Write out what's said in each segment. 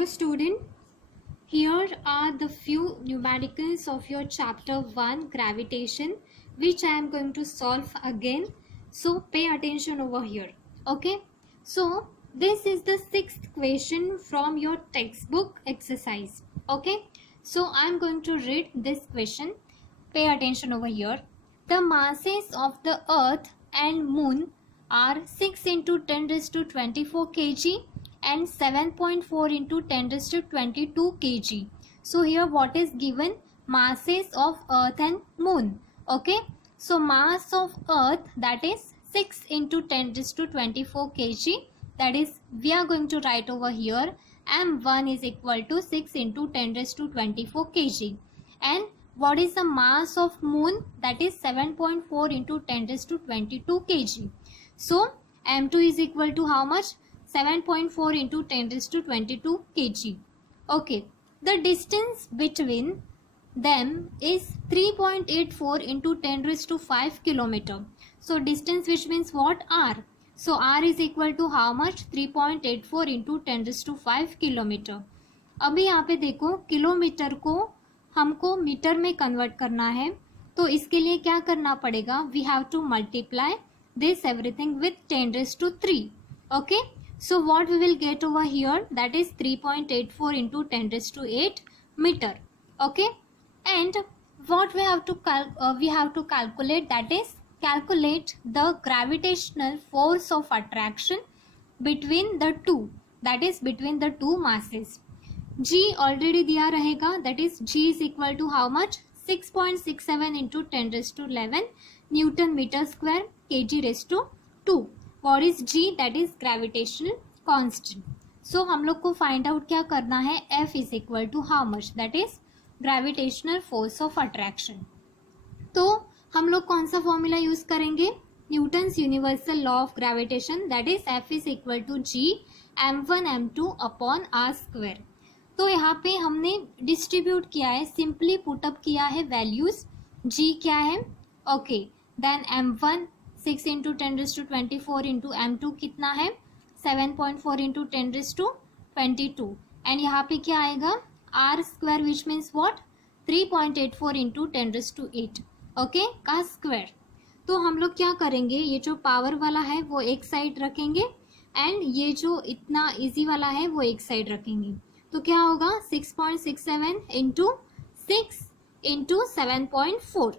Hello student, here are the few numericals of your chapter 1 gravitation which I am going to solve again. So pay attention over here. Okay. So this is the sixth question from your textbook exercise. Okay. So I am going to read this question. Pay attention over here. The masses of the earth and moon are 6 into 10 raised to 24 kg and 7.4 into 10 raised to 22 kg. So here what is given? Masses of earth and moon. Okay. So mass of earth, that is 6 into 10 raised to 24 kg. That is, we are going to write over here m1 is equal to 6 into 10 raised to 24 kg. And what is the mass of moon? That is 7.4 into 10 raised to 22 kg. So m2 is equal to how much? 7.4 into 10 raised to 22 kg. Okay. The distance between them is 3.84 into 10 raised to 5 kilometer. So distance, which means what? R. So R is equal to how much? 3.84 into 10 raised to 5 kilometre. अभी यहाँ पे देखो, kilometre को हमको metre में convert करना है, तो इसके लिए क्या करना पड़ेगा? We have to multiply this everything with 10 raised to 3. Okay. So what we will get over here, that is 3.84 into 10 raised to 8 meter. Okay. And what we have to calculate, that is calculate the gravitational force of attraction between the two, that is between the two masses. G already दिया रहेगा, that is G is equal to how much? 6.67 into 10 raised to 11 Newton meter square kg raised to 2. What is G? That is gravitational constant. So हम लोग को find out क्या करना है? F is equal to how much? That is gravitational force of attraction. तो हम लोग कौन सा फॉर्मूला यूज करेंगे? Newton's universal law of gravitation, that is F is equal to G m1 m2 upon r square. तो यहाँ पे हमने डिस्ट्रीब्यूट किया है, सिंपली पुटअप किया है वैल्यूज. G क्या है? Okay. Then m1 6 into 10 raised to 24 into m2 कितना है? 7.4 इंटू 10 raised to 22. एंड यहाँ पे क्या आएगा? r square which means what? 3.84 into 10 raised to 8. Okay का स्क्वायर. तो हम लोग क्या करेंगे? ये जो पावर वाला है वो एक साइड रखेंगे एंड ये जो इतना इजी वाला है वो एक साइड रखेंगे. तो क्या होगा? 6.67 into 6 into 7.4.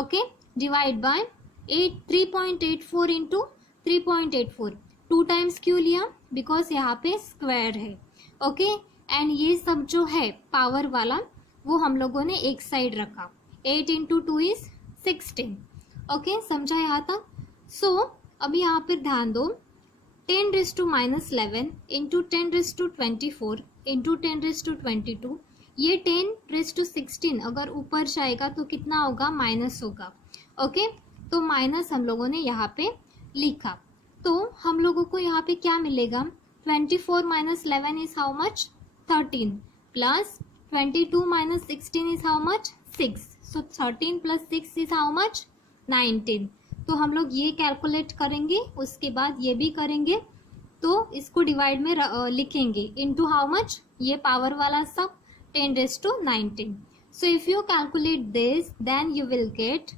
Okay. Divide by 3.84 into 3.84. 2 times क्यों लिया? बिकॉज यहाँ पे स्क्वायर है. ओके. एंड ये सब जो है पावर वाला वो हम लोगों ने एक साइड रखा. 8 इंटू 2 इज 16. ओके. समझा यहाँ तक? सो अभी यहाँ पर ध्यान दो. 10 raised to minus 11 into 10 raised to 24 into 10 raised to 22. ये 10 raised to 16 अगर ऊपर जाएगा तो कितना होगा? माइनस होगा. ओके. तो माइनस हम लोगों ने यहाँ पे लिखा. तो हम लोगों को यहाँ पे क्या मिलेगा? 24 minus 11 is how much? 13 plus 22 minus 16 is how much? 6. So 13 plus 6 is how much? 19. तो हम लोग ये कैलकुलेट करेंगे, उसके बाद ये भी करेंगे. तो इसको डिवाइड में लिखेंगे इनटू हाउ मच? ये पावर वाला सब 10 raised to 19. So if you calculate this then you will get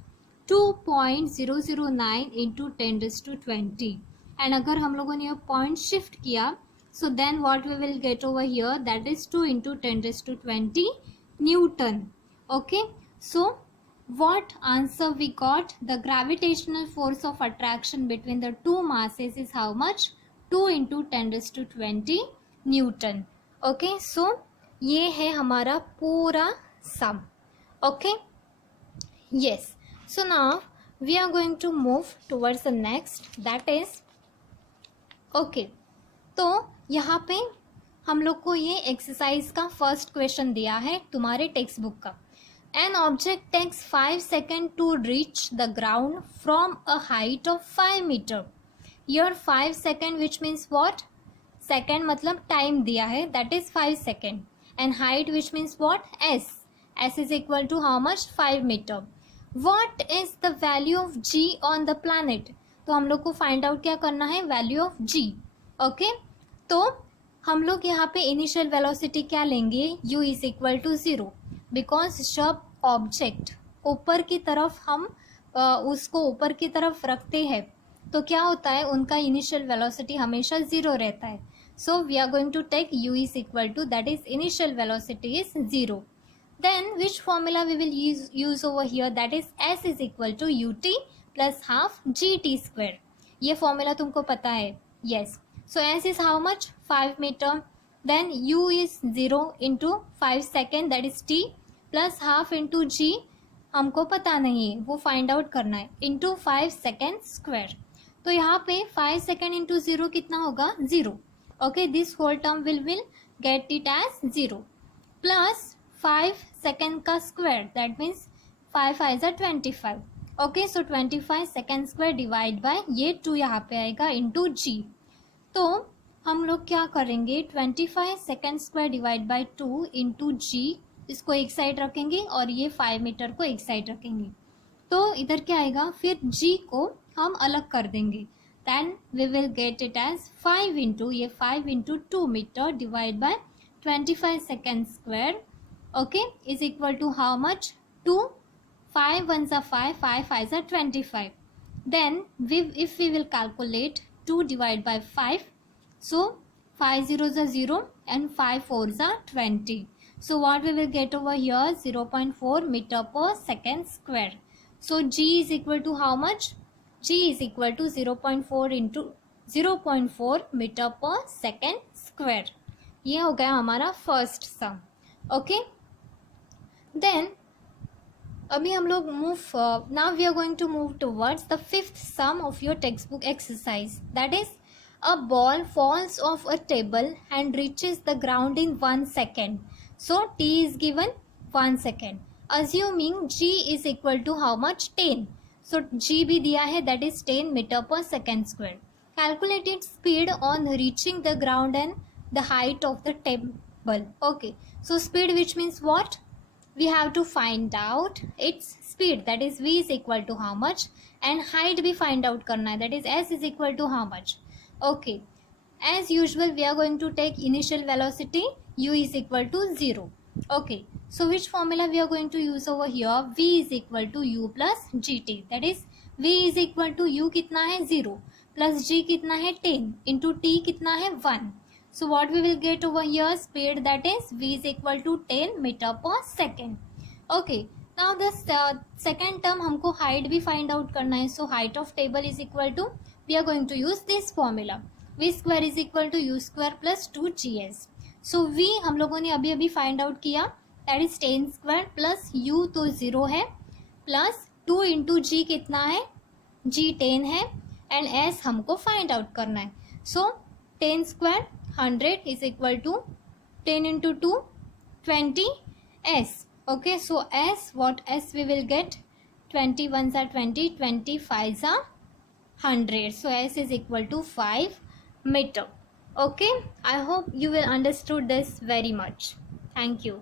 2.009 into 10 raised to 20. And अगर हम लोगों ने ये पॉइंट शिफ्ट किया, so then what we will get over here, that is 2 into 10 raised to 20 Newton. Okay. So what answer we got? The gravitational force of attraction between the two masses is how much? 2 into 10 raised to 20 Newton. Okay. So ये है हमारा पूरा सम. Okay. Yes. So now we are going to move towards the next, that is okay. तो यहाँ पे हम लोग को ये एक्सरसाइज का फर्स्ट क्वेश्चन दिया है तुम्हारे टेक्स्ट बुक का. An object takes 5 second to reach the ground from a height of 5 metre. Your 5 second which means what? Second मतलब टाइम दिया है, that is 5 second. And height which means what? S. S is equal to how much? 5 metre. What is the value of g on the planet? तो हम लोग को find out क्या करना है? Value of g. ओके. तो हम लोग यहाँ पे इनिशियल वेलोसिटी क्या लेंगे, u is equal to 0, because जब ऑब्जेक्ट ऊपर की तरफ हम उसको ऊपर की तरफ रखते हैं तो क्या होता है, उनका इनिशियल वेलोसिटी हमेशा 0 रहता है. So we are going to take u is equal to, that is initial velocity is 0. Then which formula we will use over here, that is s is equal to ut plus half gt square. ये formula तुमको पता है. Yes. So s is how much, 5 meter. Then u is 0 into 5 second, that is t, plus half into g हमको पता नहीं है, वो find out करना है, into 5 second square. तो यहाँ पे 5 second into 0 कितना होगा, 0. Okay, this whole term will get it as 0 plus 5 second का square, that means 5 5 are 25. Okay, so 25 second square divide by ये 2 यहाँ पे आएगा into g. तो हम लोग क्या करेंगे, 25 second square divide by 2 into g, इसको एक साइड रखेंगे और ये 5 मीटर को एक साइड रखेंगे. तो इधर क्या आएगा, फिर g को हम अलग कर देंगे. Then we will get it as 5 into ये 5 into 2 meter divide by 25 second square. Okay, is equal to how much, 2. 5 ones are 5, 5 5s are 25. Then if we will calculate 2 divided by 5, so 5 zeros are 0 and 5 4s are 20. So what we will get over here, 0.4 meter per second square. So g is equal to how much, g is equal to 0.4 into 0.4 meter per second square. ये हो गया हमारा first सम. Okay, then अभी हम लोग now we are going to move towards the fifth sum of your textbook exercise, that is a ball falls off a table and reaches the ground in 1 second. So t is given 1 second. Assuming g is equal to how much, 10. So g भी दिया है, that is 10 meter per second square. Calculated speed on reaching the ground and the height of the table. Okay, so speed, which means what? We have to find out its speed, that is v is equal to how much, and height भी find out करना है, that is s is equal to how much. Okay, as usual we are going to take initial velocity, u is equal to 0. Okay, so which formula we are going to use over here, v is equal to u plus gt, that is v is equal to u कितना है, 0, plus g कितना है, 10, into t कितना है, 1. So what we will get over here, speed, that is v is equal to 10 meter per second. Okay, now the second term हमको height भी find out करना है. So height of table is equal to, we are going to use this formula, v square is equal to u square plus 2gs. So v हम लोगों ने अभी अभी find out किया, that is 10 square plus u तो 0 है, plus 2 into g कितना है, g 10 है, and s हमको find out करना है. So 10 square 100 is equal to 10 into 2 20 s. Okay, so s, what s we will get, 21s are 20, 25s are 100. So s is equal to 5 meter. Okay, I hope you will understood this very much. Thank you.